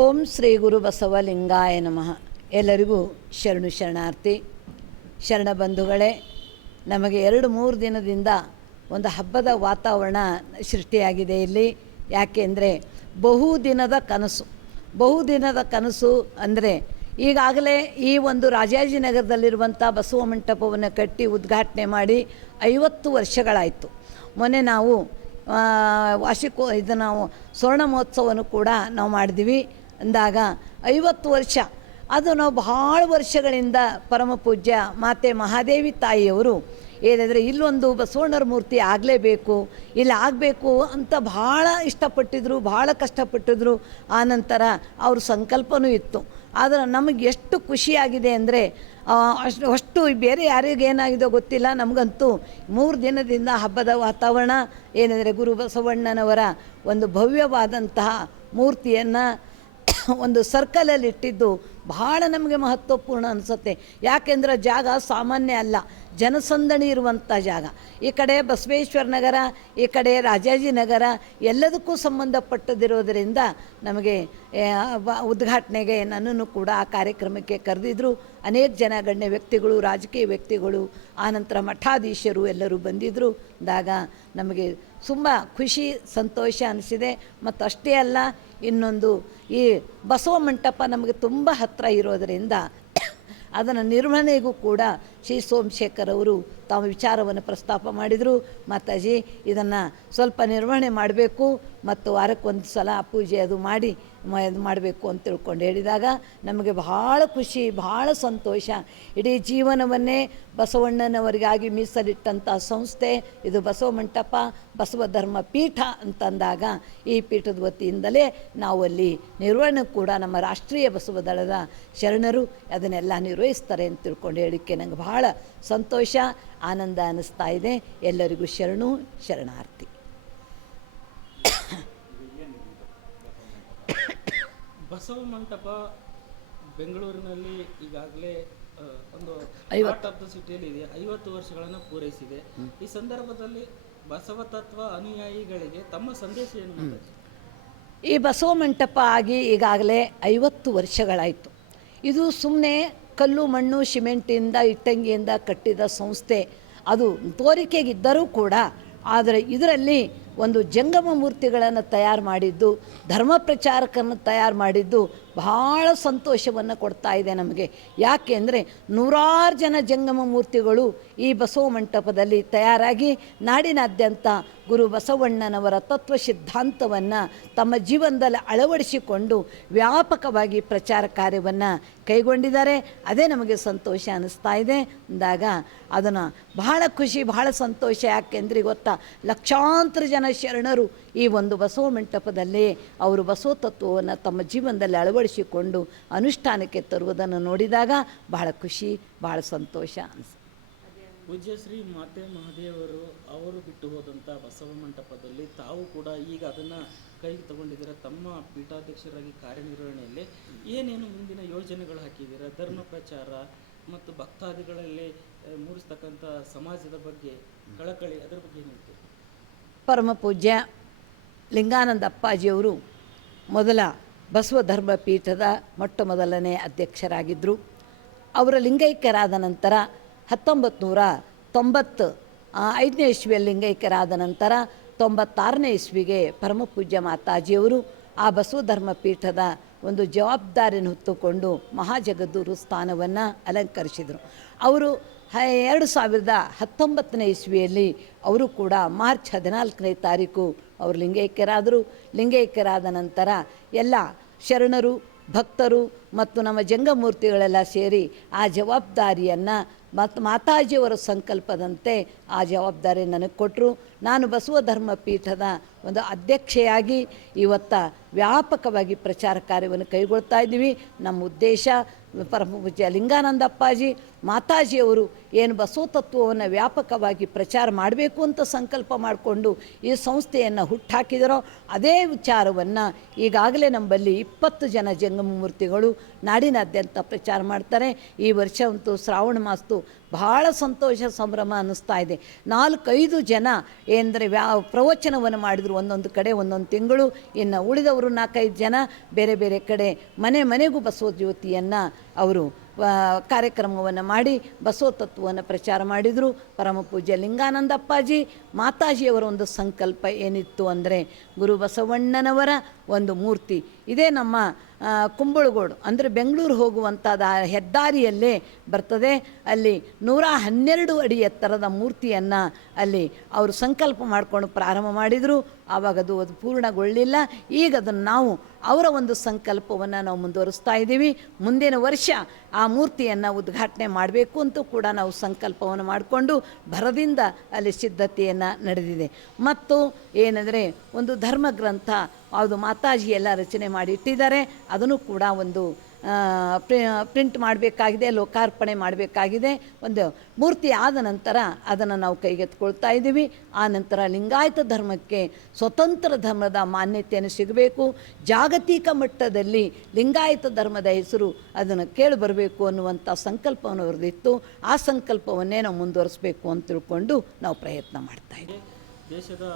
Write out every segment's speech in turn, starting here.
ಓಂ ಶ್ರೀ ಗುರು ಬಸವಲಿಂಗಾಯ ನಮಃ. ಎಲ್ಲರಿಗೂ ಶರಣು ಶರಣಾರ್ಥಿ, ಶರಣ ಬಂಧುಗಳೇ, ನಮಗೆ ಎರಡು ಮೂರು ದಿನದಿಂದ ಒಂದು ಹಬ್ಬದ ವಾತಾವರಣ ಸೃಷ್ಟಿಯಾಗಿದೆ ಇಲ್ಲಿ. ಯಾಕೆಂದರೆ ಬಹುದಿನದ ಕನಸು. ಬಹುದಿನದ ಕನಸು ಅಂದರೆ ಈಗಾಗಲೇ ಈ ಒಂದು ರಾಜಾಜಿನಗರದಲ್ಲಿರುವಂಥ ಬಸವ ಮಂಟಪವನ್ನು ಕಟ್ಟಿ ಉದ್ಘಾಟನೆ ಮಾಡಿ ಐವತ್ತು ವರ್ಷಗಳಾಯಿತು. ಮೊನ್ನೆ ನಾವು ವಾರ್ಷಿಕೋ ಇದು ನಾವು ಸ್ವರ್ಣ ಮಹೋತ್ಸವವನ್ನು ಕೂಡ ನಾವು ಮಾಡಿದ್ವಿ ಅಂದಾಗ ಐವತ್ತು ವರ್ಷ. ಅದು ನಾವು ಭಾಳ ವರ್ಷಗಳಿಂದ ಪರಮ ಪೂಜ್ಯ ಮಾತೆ ಮಹಾದೇವಿ ತಾಯಿಯವರು, ಏನಂದರೆ ಇಲ್ಲೊಂದು ಬಸವಣ್ಣರ ಮೂರ್ತಿ ಆಗಲೇಬೇಕು, ಇಲ್ಲಿ ಆಗಬೇಕು ಅಂತ ಭಾಳ ಇಷ್ಟಪಟ್ಟಿದ್ರು ಭಾಳ ಕಷ್ಟಪಟ್ಟಿದ್ರು. ಆನಂತರ ಅವ್ರ ಸಂಕಲ್ಪನೂ ಇತ್ತು. ಆದರೆ ನಮಗೆ ಎಷ್ಟು ಖುಷಿಯಾಗಿದೆ ಅಂದರೆ ಅಷ್ಟು ಅಷ್ಟು ಬೇರೆ ಯಾರಿಗೇನಾಗಿದೆ ಗೊತ್ತಿಲ್ಲ. ನಮಗಂತೂ ಮೂರು ದಿನದಿಂದ ಹಬ್ಬದ ವಾತಾವರಣ, ಏನಂದರೆ ಗುರು ಬಸವಣ್ಣನವರ ಒಂದು ಭವ್ಯವಾದಂತಹ ಮೂರ್ತಿಯನ್ನು ಒಂದು ಸರ್ಕಲಲ್ಲಿ ಇಟ್ಟಿದ್ದು ಭಾಳ ನಮಗೆ ಮಹತ್ವಪೂರ್ಣ ಅನಿಸುತ್ತೆ. ಯಾಕೆಂದ್ರೆ ಜಾಗ ಸಾಮಾನ್ಯ ಅಲ್ಲ, ಜನಸಂದಣಿ ಇರುವಂಥ ಜಾಗ. ಈ ಕಡೆ ಬಸವೇಶ್ವರ ನಗರ, ಈ ಕಡೆ ರಾಜಾಜಿನಗರ ಎಲ್ಲದಕ್ಕೂ ಸಂಬಂಧಪಟ್ಟದಿರೋದರಿಂದ ನಮಗೆ ಉದ್ಘಾಟನೆಗೆ ನನ್ನನ್ನು ಕೂಡ ಆ ಕಾರ್ಯಕ್ರಮಕ್ಕೆ ಕರೆದಿದ್ರು. ಅನೇಕ ಜನ ಗಣ್ಯ ವ್ಯಕ್ತಿಗಳು, ರಾಜಕೀಯ ವ್ಯಕ್ತಿಗಳು ಆನಂತರ ಮಠಾಧೀಶರು ಎಲ್ಲರೂ ಬಂದಿದ್ದರು ಅಂದಾಗ ನಮಗೆ ತುಂಬ ಖುಷಿ, ಸಂತೋಷ ಅನಿಸಿದೆ. ಮತ್ತು ಅಷ್ಟೇ ಅಲ್ಲ, ಇನ್ನೊಂದು ಈ ಬಸವ ಮಂಟಪ ನಮಗೆ ತುಂಬ ಹತ್ತಿರ ಇರೋದರಿಂದ ಅದನ್ನು ನಿರ್ವಹಣೆಗೂ ಕೂಡ ಶ್ರೀ ಸೋಮಶೇಖರ್ ಅವರು ತಾವು ವಿಚಾರವನ್ನು ಪ್ರಸ್ತಾಪ ಮಾಡಿದರು. ಮಾತಾಜಿ, ಇದನ್ನು ಸ್ವಲ್ಪ ನಿರ್ವಹಣೆ ಮಾಡಬೇಕು ಮತ್ತು ವಾರಕ್ಕೊಂದು ಸಲ ಪೂಜೆ ಅದು ಮಾಡಿ ಇದು ಮಾಡಬೇಕು ಅಂತ ತಿಳ್ಕೊಂಡು ಹೇಳಿದಾಗ ನಮಗೆ ಭಾಳ ಖುಷಿ ಭಾಳ ಸಂತೋಷ. ಇಡೀ ಜೀವನವನ್ನೇ ಬಸವಣ್ಣನವರಿಗಾಗಿ ಮೀಸಲಿಟ್ಟಂಥ ಸಂಸ್ಥೆ, ಇದು ಬಸವ ಮಂಟಪ, ಬಸವ ಧರ್ಮ ಪೀಠ ಅಂತಂದಾಗ ಈ ಪೀಠದ ವತಿಯಿಂದಲೇ ನಾವು ಅಲ್ಲಿ ನಿರ್ವಹಣೆ ಕೂಡ ನಮ್ಮ ರಾಷ್ಟ್ರೀಯ ಬಸವ ದಳದ ಶರಣರು ಅದನ್ನೆಲ್ಲ ನಿರ್ವಹಿಸ್ತಾರೆ ಅಂತ ತಿಳ್ಕೊಂಡು ಹೇಳಿಕ್ಕೆ ನಂಗೆ ಭಾಳ ಸಂತೋಷ, ಆನಂದ ಅನ್ನಿಸ್ತಾ ಇದೆ. ಎಲ್ಲರಿಗೂ ಶರಣು, ಶರಣಾರ್ಥಿ. ಬಸವ ಮಂಟಪ ಬೆಂಗಳೂರಿನಲ್ಲಿ ಈಗಾಗಲೇ ಒಂದು. ಆರ್ಟ್ ಆಫ್ ದ ಸಿಟಿಯಲ್ಲಿ ಇದೆ. ಐವತ್ತು ವರ್ಷಗಳನ್ನು ಪೂರೈಸಿದೆ. ಈ ಸಂದರ್ಭದಲ್ಲಿ ಬಸವ ತತ್ವ ಅನುಯಾಯಿಗಳಿಗೆ ತಮ್ಮ ಸಂದೇಶ ಏನು ಈ ಬಸವ ಮಂಟಪ ಆಗಿ ಈಗಾಗಲೇ ಐವತ್ತು ವರ್ಷಗಳಾಯಿತು. ಇದು ಸುಮ್ಮನೆ ಕಲ್ಲು ಮಣ್ಣು ಸಿಮೆಂಟಿಂದ ಇಟ್ಟಂಗಿಯಿಂದ ಕಟ್ಟಿದ ಸಂಸ್ಥೆ. ಅದು ತೋರಿಕೆಗಿದ್ದರೂ ಕೂಡ ಆದರೆ ಇದರಲ್ಲಿ ಒಂದು ಜಂಗಮ ಮೂರ್ತಿಗಳನ್ನು ತಯಾರು ಮಾಡಿದ್ದು, ಧರ್ಮ ಪ್ರಚಾರಕನ್ನು ತಯಾರು ಮಾಡಿದ್ದು ಬಹಳ ಸಂತೋಷವನ್ನು ಕೊಡ್ತಾ ಇದೆ ನಮಗೆ. ಯಾಕೆ ಅಂದರೆ ನೂರಾರು ಜನ ಜಂಗಮ ಮೂರ್ತಿಗಳು ಈ ಬಸವ ಮಂಟಪದಲ್ಲಿ ತಯಾರಾಗಿ ನಾಡಿನಾದ್ಯಂತ ಗುರು ಬಸವಣ್ಣನವರ ತತ್ವ ಸಿದ್ಧಾಂತವನ್ನು ತಮ್ಮ ಜೀವನದಲ್ಲಿ ಅಳವಡಿಸಿಕೊಂಡು ವ್ಯಾಪಕವಾಗಿ ಪ್ರಚಾರ ಕಾರ್ಯವನ್ನು ಕೈಗೊಂಡಿದ್ದಾರೆ. ಅದೇ ನಮಗೆ ಸಂತೋಷ ಅನ್ನಿಸ್ತಾ ಇದೆ. ಅಂದಾಗ ಅದನ್ನು ಬಹಳ ಖುಷಿ, ಬಹಳ ಸಂತೋಷ ಯಾಕೆಂದ್ರೆ ಗೊತ್ತಾ? ಲಕ್ಷಾಂತರ ಜನ ಶರಣರು ಈ ಒಂದು ಬಸವ ಮಂಟಪದಲ್ಲಿ ಅವರು ಬಸವ ತತ್ವವನ್ನು ತಮ್ಮ ಜೀವನದಲ್ಲಿ ಅಳವಡಿಸಿಕೊಂಡು ಅನುಷ್ಠಾನಕ್ಕೆ ತರುವುದನ್ನು ನೋಡಿದಾಗ ಬಹಳ ಖುಷಿ, ಬಹಳ ಸಂತೋಷ ಅನಿಸ್ತು ಪೂಜ್ಯ ಶ್ರೀ ಮಾತೆ ಮಹಾದೇವರು ಅವರು ಬಿಟ್ಟು ಹೋದಂಥ ಬಸವ ಮಂಟಪದಲ್ಲಿ ತಾವು ಕೂಡ ಈಗ ಅದನ್ನು ಕೈಗೆ ತಗೊಂಡಿದ್ದೀರಾ. ತಮ್ಮ ಪೀಠಾಧ್ಯಕ್ಷರಾಗಿ ಕಾರ್ಯನಿರ್ವಹಣೆಯಲ್ಲಿ ಏನೇನು ಮುಂದಿನ ಯೋಜನೆಗಳು ಹಾಕಿದ್ದೀರಾ? ಧರ್ಮ ಪ್ರಚಾರ ಮತ್ತು ಭಕ್ತಾದಿಗಳಲ್ಲಿ ಮೂಡಿಸ್ತಕ್ಕಂಥ ಸಮಾಜದ ಬಗ್ಗೆ ಕಳಕಳಿ ಅದರ ಬಗ್ಗೆ ಏನು ಪರಮ ಪೂಜ್ಯ ಲಿಂಗಾನಂದ ಅಪ್ಪಾಜಿಯವರು ಮೊದಲ ಬಸವ ಧರ್ಮ ಪೀಠದ ಮೊಟ್ಟ ಮೊದಲನೇ ಅಧ್ಯಕ್ಷರಾಗಿದ್ದರು ಅವರ ಲಿಂಗೈಕ್ಯರಾದ ನಂತರ ಹತ್ತೊಂಬತ್ತು ನೂರ ತೊಂಬತ್ತು ಐದನೇ ಇಸ್ವಿಯಲ್ಲಿ ಲಿಂಗೈಕ್ಯರಾದ ನಂತರ ತೊಂಬತ್ತಾರನೇ ಇಸ್ವಿಗೆ ಪರಮ ಪೂಜ್ಯ ಮಾತಾಜಿಯವರು ಆ ಬಸವಧರ್ಮ ಪೀಠದ ಒಂದು ಜವಾಬ್ದಾರಿಯನ್ನು ಹೊತ್ತುಕೊಂಡು ಮಹಾಜಗದ್ದೂರು ಸ್ಥಾನವನ್ನು ಅಲಂಕರಿಸಿದರು. ಅವರು ಎರಡು ಸಾವಿರದ ಹತ್ತೊಂಬತ್ತನೇ ಇಸ್ವಿಯಲ್ಲಿ ಅವರು ಕೂಡ ಮಾರ್ಚ್ ಹದಿನಾಲ್ಕನೇ ತಾರೀಕು ಅವರು ಲಿಂಗೈಕ್ಯರಾದರು. ಲಿಂಗೈಕ್ಯರಾದ ನಂತರ ಎಲ್ಲ ಶರಣರು, ಭಕ್ತರು ಮತ್ತು ನಮ್ಮ ಜಂಗಮೂರ್ತಿಗಳೆಲ್ಲ ಸೇರಿ ಆ ಜವಾಬ್ದಾರಿಯನ್ನು ಮತ್ತು ಮಾತಾಜಿಯವರ ಸಂಕಲ್ಪದಂತೆ ಆ ಜವಾಬ್ದಾರಿ ನನಗೆ ಕೊಟ್ಟರು ನಾನು ಬಸವ ಧರ್ಮ ಪೀಠದ ಒಂದು ಅಧ್ಯಕ್ಷೆಯಾಗಿ ಇವತ್ತ ವ್ಯಾಪಕವಾಗಿ ಪ್ರಚಾರ ಕಾರ್ಯವನ್ನು ಕೈಗೊಳ್ತಾ ಇದ್ದೀವಿ. ನಮ್ಮ ಉದ್ದೇಶ ಪರಮ ಪೂಜ್ಯ ಲಿಂಗಾನಂದಪ್ಪಾಜಿ, ಮಾತಾಜಿಯವರು ಏನು ಬಸವ ತತ್ವವನ್ನು ವ್ಯಾಪಕವಾಗಿ ಪ್ರಚಾರ ಮಾಡಬೇಕು ಅಂತ ಸಂಕಲ್ಪ ಮಾಡಿಕೊಂಡು ಈ ಸಂಸ್ಥೆಯನ್ನು ಹುಟ್ಟಾಕಿದರೋ, ಅದೇ ವಿಚಾರವನ್ನು ಈಗಾಗಲೇ ನಮ್ಮಲ್ಲಿ ಇಪ್ಪತ್ತು ಜನ ಜಂಗಮ ಮೂರ್ತಿಗಳು ನಾಡಿನಾದ್ಯಂತ ಪ್ರಚಾರ ಮಾಡ್ತಾರೆ. ಈ ವರ್ಷವಂತೂ ಶ್ರಾವಣ ಮಾಸ್ತು ಬಹಳ ಸಂತೋಷ ಸಂಭ್ರಮ ಅನ್ನಿಸ್ತಾ ಇದೆ. ನಾಲ್ಕೈದು ಜನ ಏನಂದರೆ ವ್ಯಾ ಪ್ರವಚನವನ್ನು ಮಾಡಿದರು ಒಂದೊಂದು ಕಡೆ, ಒಂದೊಂದು ತಿಂಗಳು. ಇನ್ನು ಉಳಿದವರು ನಾಲ್ಕೈದು ಜನ, ಬೇರೆ ಬೇರೆ ಕಡೆ ಮನೆ ಮನೆಗೂ ಬಸವ ಜ್ಯೋತಿಯನ್ನು ಅವರು ಕಾರ್ಯಕ್ರಮವನ್ನು ಮಾಡಿ ಬಸವ ತತ್ವವನ್ನು ಪ್ರಚಾರ ಮಾಡಿದರು. ಪರಮ ಪೂಜ್ಯ ಲಿಂಗಾನಂದಪ್ಪಾಜಿ ಮಾತಾಜಿಯವರ ಒಂದು ಸಂಕಲ್ಪ ಏನಿತ್ತು ಅಂದರೆ ಗುರು ಬಸವಣ್ಣನವರ ಒಂದು ಮೂರ್ತಿ. ಇದೇ ನಮ್ಮ ಕುಂಬಳಗೋಡು, ಅಂದರೆ ಬೆಂಗಳೂರು ಹೋಗುವಂಥದ್ದು ಆ ಹೆದ್ದಾರಿಯಲ್ಲೇ ಬರ್ತದೆ. ಅಲ್ಲಿ ನೂರ ಹನ್ನೆರಡು ಅಡಿ ಎತ್ತರದ ಮೂರ್ತಿಯನ್ನು ಅಲ್ಲಿ ಅವರು ಸಂಕಲ್ಪ ಮಾಡಿಕೊಂಡು ಪ್ರಾರಂಭ ಮಾಡಿದರು. ಆವಾಗ ಅದು ಅದು ಪೂರ್ಣಗೊಳ್ಳಿಲ್ಲ. ಈಗ ಅದನ್ನು ನಾವು ಅವರ ಒಂದು ಸಂಕಲ್ಪವನ್ನು ನಾವು ಮುಂದುವರಿಸ್ತಾ ಇದ್ದೀವಿ. ಮುಂದಿನ ವರ್ಷ ಆ ಮೂರ್ತಿಯನ್ನು ಉದ್ಘಾಟನೆ ಮಾಡಬೇಕು ಅಂತೂ ಕೂಡ ನಾವು ಸಂಕಲ್ಪವನ್ನು ಮಾಡಿಕೊಂಡು ಭರದಿಂದ ಅಲ್ಲಿ ಸಿದ್ಧತೆಯನ್ನು ನಡೆದಿದೆ. ಮತ್ತು ಏನಂದರೆ ಒಂದು ಧರ್ಮ ಗ್ರಂಥ ಅದು ಮಾತಾಜಿ ಎಲ್ಲ ರಚನೆ ಮಾಡಿ ಇಟ್ಟಿದ್ದಾರೆ ಅದನ್ನು ಕೂಡ ಒಂದು ಪ್ರಿ, ಪ್ರಿಂಟ್ ಮಾಡಬೇಕಾಗಿದೆ, ಲೋಕಾರ್ಪಣೆ ಮಾಡಬೇಕಾಗಿದೆ. ಒಂದು ಮೂರ್ತಿ ಆದ ನಂತರ ಅದನ್ನು ನಾವು ಕೈಗೆತ್ಕೊಳ್ತಾ ಇದ್ದೀವಿ. ಆ ನಂತರ ಲಿಂಗಾಯತ ಧರ್ಮಕ್ಕೆ ಸ್ವತಂತ್ರ ಧರ್ಮದ ಮಾನ್ಯತೆಯನ್ನು ಸಿಗಬೇಕು. ಜಾಗತಿಕ ಮಟ್ಟದಲ್ಲಿ ಲಿಂಗಾಯತ ಧರ್ಮದ ಹೆಸರು ಅದನ್ನು ಕೇಳಿ ಬರಬೇಕು ಅನ್ನುವಂಥ ಸಂಕಲ್ಪವನ್ನು ಹೊರದಿತ್ತು ಆ ಸಂಕಲ್ಪವನ್ನೇ ನಾವು ಮುಂದುವರಿಸಬೇಕು ಅಂತ ತಿಳ್ಕೊಂಡು ನಾವು ಪ್ರಯತ್ನ ಮಾಡ್ತಾ ಇದ್ದೀವಿ. ದೇಶದ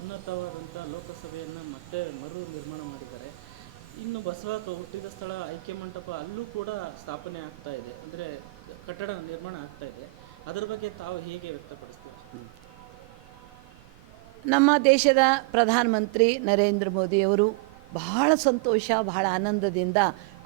ಉನ್ನತವಾದಂಥ ಲೋಕಸಭೆಯನ್ನು ಮತ್ತೆ ಮರು ನಿರ್ಮಾಣ ಮಾಡಿದ್ದಾರೆ. ಇನ್ನು ಬಸವ ಹುಟ್ಟಿದ ಸ್ಥಳ ಐಕ್ಯ ಮಂಟಪ ಅಲ್ಲೂ ಕೂಡ ಸ್ಥಾಪನೆ ಆಗ್ತಾ ಇದೆ. ಅಂದರೆ ಕಟ್ಟಡ ನಿರ್ಮಾಣ ಆಗ್ತಾ ಇದೆ. ಅದರ ಬಗ್ಗೆ ತಾವು ಹೇಗೆ ವ್ಯಕ್ತಪಡಿಸ್ತೀರಾ? ನಮ್ಮ ದೇಶದ ಪ್ರಧಾನಮಂತ್ರಿ ನರೇಂದ್ರ ಮೋದಿಯವರು ಬಹಳ ಸಂತೋಷ, ಬಹಳ ಆನಂದದಿಂದ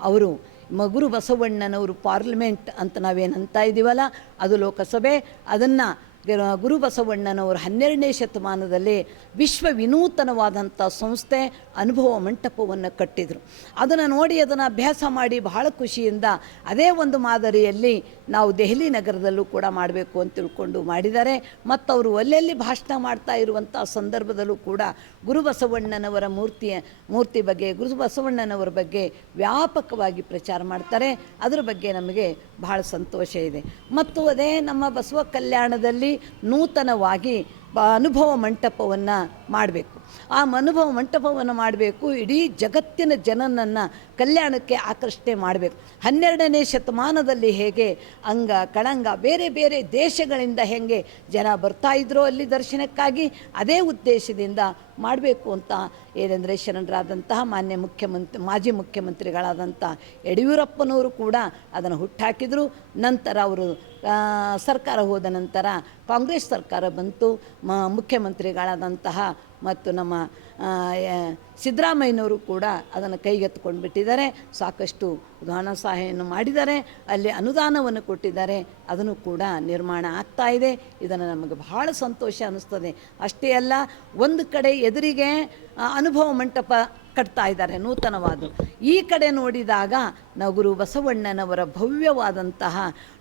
ಅವರು ಮಗುರು ಬಸವಣ್ಣನವರು ಪಾರ್ಲಿಮೆಂಟ್ ಅಂತ ನಾವೇನಂತ ಇದ್ದೀವಲ್ಲ ಅದು ಲೋಕಸಭೆ. ಅದನ್ನು ಗುರು ಬಸವಣ್ಣನವರು ಹನ್ನೆರಡನೇ ಶತಮಾನದಲ್ಲಿ ವಿಶ್ವ ವಿನೂತನವಾದಂಥ ಸಂಸ್ಥೆ ಅನುಭವ ಮಂಟಪವನ್ನು ಕಟ್ಟಿದರು. ಅದನ್ನು ನೋಡಿ ಅದನ್ನು ಅಭ್ಯಾಸ ಮಾಡಿ ಬಹಳ ಖುಷಿಯಿಂದ ಅದೇ ಒಂದು ಮಾದರಿಯಲ್ಲಿ ನಾವು ದೆಹಲಿ ನಗರದಲ್ಲೂ ಕೂಡ ಮಾಡಬೇಕು ಅಂತ ತಿಳ್ಕೊಂಡು ಮಾಡಿದ್ದಾರೆ. ಮತ್ತು ಅವರು ಅಲ್ಲೆಲ್ಲಿ ಭಾಷಣ ಮಾಡ್ತಾ ಇರುವಂಥ ಸಂದರ್ಭದಲ್ಲೂ ಕೂಡ ಗುರು ಬಸವಣ್ಣನವರ ಮೂರ್ತಿಯ, ಮೂರ್ತಿ ಬಗ್ಗೆ ಗುರು ಬಸವಣ್ಣನವರ ಬಗ್ಗೆ ವ್ಯಾಪಕವಾಗಿ ಪ್ರಚಾರ ಮಾಡ್ತಾರೆ. ಅದರ ಬಗ್ಗೆ ನಮಗೆ ಬಹಳ ಸಂತೋಷ ಇದೆ. ಮತ್ತು ಅದೇ ನಮ್ಮ ಬಸವ ಕಲ್ಯಾಣದಲ್ಲಿ ನೂತನವಾಗಿ ಅನುಭವ ಮಂಟಪವನ್ನು ಮಾಡಬೇಕು. ಆ ಮನುಭವ ಮಂಟಪವನ್ನು ಮಾಡಬೇಕು, ಇಡೀ ಜಗತ್ತಿನ ಜನನನ್ನು ಕಲ್ಯಾಣಕ್ಕೆ ಆಕರ್ಷಣೆ ಮಾಡಬೇಕು. ಹನ್ನೆರಡನೇ ಶತಮಾನದಲ್ಲಿ ಹೇಗೆ ಅಂಗ, ಕಳಂಗ, ಬೇರೆ ಬೇರೆ ದೇಶಗಳಿಂದ ಹೇಗೆ ಜನ ಬರ್ತಾ ಇದ್ರೋ ಅಲ್ಲಿ ದರ್ಶನಕ್ಕಾಗಿ ಅದೇ ಉದ್ದೇಶದಿಂದ ಮಾಡಬೇಕು ಅಂತ ಏನಂದರೆ ಶರಣರಾದಂತಹ ಮಾನ್ಯ ಮುಖ್ಯಮಂತ್ರಿ, ಮಾಜಿ ಮುಖ್ಯಮಂತ್ರಿಗಳಾದಂಥ ಯಡಿಯೂರಪ್ಪನವರು ಕೂಡ ಅದನ್ನು ಹುಟ್ಟಾಕಿದರು. ನಂತರ ಅವರು ಸರ್ಕಾರ ಹೋದ ನಂತರ ಕಾಂಗ್ರೆಸ್ ಸರ್ಕಾರ ಬಂತು. ಮ, ಮುಖ್ಯಮಂತ್ರಿಗಳಾದಂತಹ ಮತ್ತು ನಮ್ಮ ಸಿದ್ದರಾಮಯ್ಯನವರು ಕೂಡ ಅದನ್ನು ಕೈಗೆತ್ತಿಕೊಂಡು ಬಿಟ್ಟಿದ್ದಾರೆ ಸಾಕಷ್ಟು ಧನ ಸಹಾಯವನ್ನು ಮಾಡಿದ್ದಾರೆ. ಅಲ್ಲಿ ಅನುದಾನವನ್ನು ಕೊಟ್ಟಿದ್ದಾರೆ. ಅದನ್ನು ಕೂಡ ನಿರ್ಮಾಣ ಆಗ್ತಾ ಇದೆ. ಇದನ್ನು ನಮಗೆ ಬಹಳ ಸಂತೋಷ ಅನ್ನಿಸ್ತದೆ. ಅಷ್ಟೇ ಅಲ್ಲ, ಒಂದು ಕಡೆ ಎದುರಿಗೆ ಅನುಭವ ಮಂಟಪ ಕಟ್ತಾ ಇದ್ದಾರೆ ನೂತನವಾದ ಈ ಕಡೆ ನೋಡಿದಾಗ ನಗುರು ಗುರು ಬಸವಣ್ಣನವರ ಭವ್ಯವಾದಂತಹ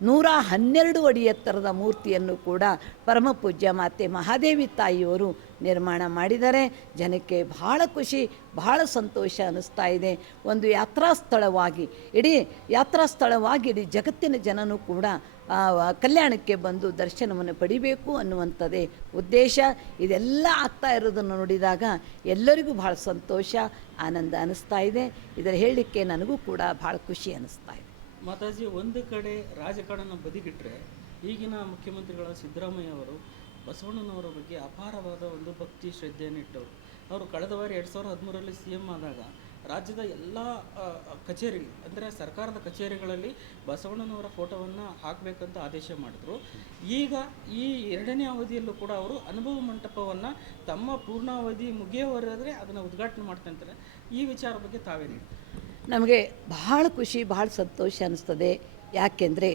ನೂರ ಹನ್ನೆರಡು ಅಡಿ ಎತ್ತರದ ಮೂರ್ತಿಯನ್ನು ಕೂಡ ಪರಮಪೂಜ್ಯ ಮಾತೆ ಮಹಾದೇವಿ ತಾಯಿಯವರು ನಿರ್ಮಾಣ ಮಾಡಿದ್ದಾರೆ. ಜನಕ್ಕೆ ಬಹಳ ಖುಷಿ, ಬಹಳ ಸಂತೋಷ ಅನ್ನಿಸ್ತಾ ಇದೆ. ಒಂದು ಯಾತ್ರಾ ಸ್ಥಳವಾಗಿ, ಇಡೀ ಯಾತ್ರಾ ಸ್ಥಳವಾಗಿ ಇಡೀ ಜಗತ್ತಿನ ಜನನು ಕೂಡ ಕಲ್ಯಾಣಕ್ಕೆ ಬಂದು ದರ್ಶನವನ್ನು ಪಡಿಬೇಕು ಅನ್ನುವಂಥದ್ದೇ ಉದ್ದೇಶ. ಇದೆಲ್ಲ ಆಗ್ತಾ ಇರೋದನ್ನು ನೋಡಿದಾಗ ಎಲ್ಲರಿಗೂ ಭಾಳ ಸಂತೋಷ, ಆನಂದ ಅನ್ನಿಸ್ತಾ ಇದೆ. ಇದರ ಹೇಳಲಿಕ್ಕೆ ನನಗೂ ಕೂಡ ಭಾಳ ಖುಷಿ ಅನ್ನಿಸ್ತಾ ಇದೆ. ಮಾತಾಜಿ, ಒಂದು ಕಡೆ ರಾಜಕಾರಣ ಬದಿಗಿಟ್ಟರೆ ಈಗಿನ ಮುಖ್ಯಮಂತ್ರಿಗಳ ಸಿದ್ದರಾಮಯ್ಯ ಅವರು ಬಸವಣ್ಣನವರ ಬಗ್ಗೆ ಅಪಾರವಾದ ಒಂದು ಭಕ್ತಿ ಶ್ರದ್ಧೆಯನ್ನು ಅವರು ಕಳೆದ ಬಾರಿ ಎರಡು ಸಾವಿರದ ಹದಿಮೂರರಲ್ಲಿ ಸಿ ಎಂ ಆದಾಗ ರಾಜ್ಯದ ಎಲ್ಲ ಕಚೇರಿ, ಅಂದರೆ ಸರ್ಕಾರದ ಕಚೇರಿಗಳಲ್ಲಿ ಬಸವಣ್ಣನವರ ಫೋಟೋವನ್ನು ಹಾಕಬೇಕಂತ ಆದೇಶ ಮಾಡಿದ್ರು. ಈಗ ಈ ಎರಡನೇ ಅವಧಿಯಲ್ಲೂ ಕೂಡ ಅವರು ಅನುಭವ ಮಂಟಪವನ್ನು ತಮ್ಮ ಪೂರ್ಣಾವಧಿ ಮುಗಿಯೋವರಾದರೆ ಅದನ್ನು ಉದ್ಘಾಟನೆ ಮಾಡ್ಕೊಂತಾರೆ ಈ ವಿಚಾರ ಬಗ್ಗೆ ತಾವೇನು? ನಮಗೆ ಬಹಳ ಖುಷಿ, ಬಹಳ ಸಂತೋಷ ಅನ್ನಿಸ್ತದೆ ಯಾಕೆಂದರೆ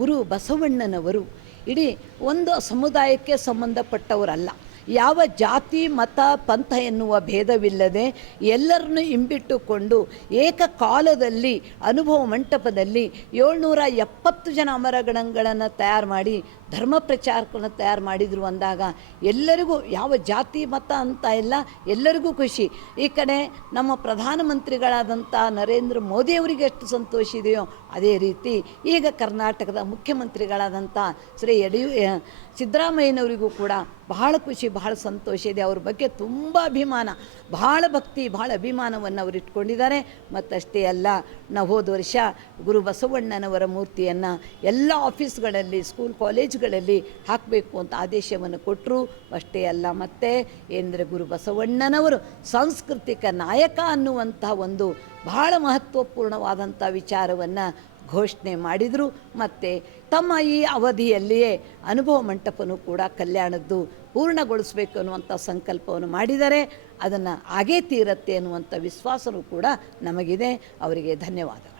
ಗುರು ಬಸವಣ್ಣನವರು ಇಡೀ ಒಂದು ಸಮುದಾಯಕ್ಕೆ ಸಂಬಂಧಪಟ್ಟವರಲ್ಲ. ಯಾವ ಜಾತಿ, ಮತ, ಪಂಥ ಎನ್ನುವ ಭೇದವಿಲ್ಲದೆ ಎಲ್ಲರನ್ನು ಹಿಂಬಿಟ್ಟುಕೊಂಡು ಏಕಕಾಲದಲ್ಲಿ, ಅನುಭವ ಮಂಟಪದಲ್ಲಿ ಏಳ್ನೂರ ಎಪ್ಪತ್ತು ಜನ ಅಮರಗಣಗಳನ್ನು ತಯಾರು ಮಾಡಿ, ಧರ್ಮ ಪ್ರಚಾರಕನ ತಯಾರು ಮಾಡಿದರು ಅಂದಾಗ ಎಲ್ಲರಿಗೂ ಯಾವ ಜಾತಿ, ಮತ ಅಂತ ಇಲ್ಲ, ಎಲ್ಲರಿಗೂ ಖುಷಿ. ಈ ಕಡೆ ನಮ್ಮ ಪ್ರಧಾನಮಂತ್ರಿಗಳಾದಂಥ ನರೇಂದ್ರ ಮೋದಿಯವರಿಗೆ ಎಷ್ಟು ಸಂತೋಷ ಇದೆಯೋ ಅದೇ ರೀತಿ ಈಗ ಕರ್ನಾಟಕದ ಮುಖ್ಯಮಂತ್ರಿಗಳಾದಂಥ ಶ್ರೀ ಯಡಿಯೂ ಸಿದ್ದರಾಮಯ್ಯನವರಿಗೂ ಕೂಡ ಬಹಳ ಖುಷಿ, ಬಹಳ ಸಂತೋಷ ಇದೆ. ಅವ್ರ ಬಗ್ಗೆ ತುಂಬ ಅಭಿಮಾನ. ಬಹಳ ಭಕ್ತಿ, ಬಹಳ ಅಭಿಮಾನವನ್ನು ಅವರು ಇಟ್ಕೊಂಡಿದ್ದಾರೆ. ಮತ್ತಷ್ಟೇ ಅಲ್ಲ, ನಾವು ಹೋದ ವರ್ಷ ಗುರು ಬಸವಣ್ಣನವರ ಮೂರ್ತಿಯನ್ನು ಎಲ್ಲ ಆಫೀಸ್ಗಳಲ್ಲಿ, ಸ್ಕೂಲ್ ಕಾಲೇಜ್ಗಳಲ್ಲಿ ಹಾಕಬೇಕು ಅಂತ ಆದೇಶವನ್ನು ಕೊಟ್ಟರು ಅಷ್ಟೇ ಅಲ್ಲ, ಮತ್ತೆ ಏನಂದರೆ ಗುರು ಬಸವಣ್ಣನವರು ಸಾಂಸ್ಕೃತಿಕ ನಾಯಕ ಅನ್ನುವಂಥ ಒಂದು ಬಹಳ ಮಹತ್ವಪೂರ್ಣವಾದಂಥ ವಿಚಾರವನ್ನು ಘೋಷಣೆ ಮಾಡಿದರು. ಮತ್ತು ತಮ್ಮ ಈ ಅವಧಿಯಲ್ಲಿಯೇ ಅನುಭವ ಮಂಟಪನೂ ಕೂಡ ಕಲ್ಯಾಣದ್ದು ಪೂರ್ಣಗೊಳಿಸಬೇಕು ಅನ್ನುವಂಥ ಸಂಕಲ್ಪವನ್ನು ಮಾಡಿದ್ದಾರೆ ಅದನ್ನು ಆಗೇ ತೀರತ್ತೆ ಅನ್ನುವಂಥ ವಿಶ್ವಾಸವೂ ಕೂಡ ನಮಗಿದೆ. ಅವರಿಗೆ ಧನ್ಯವಾದ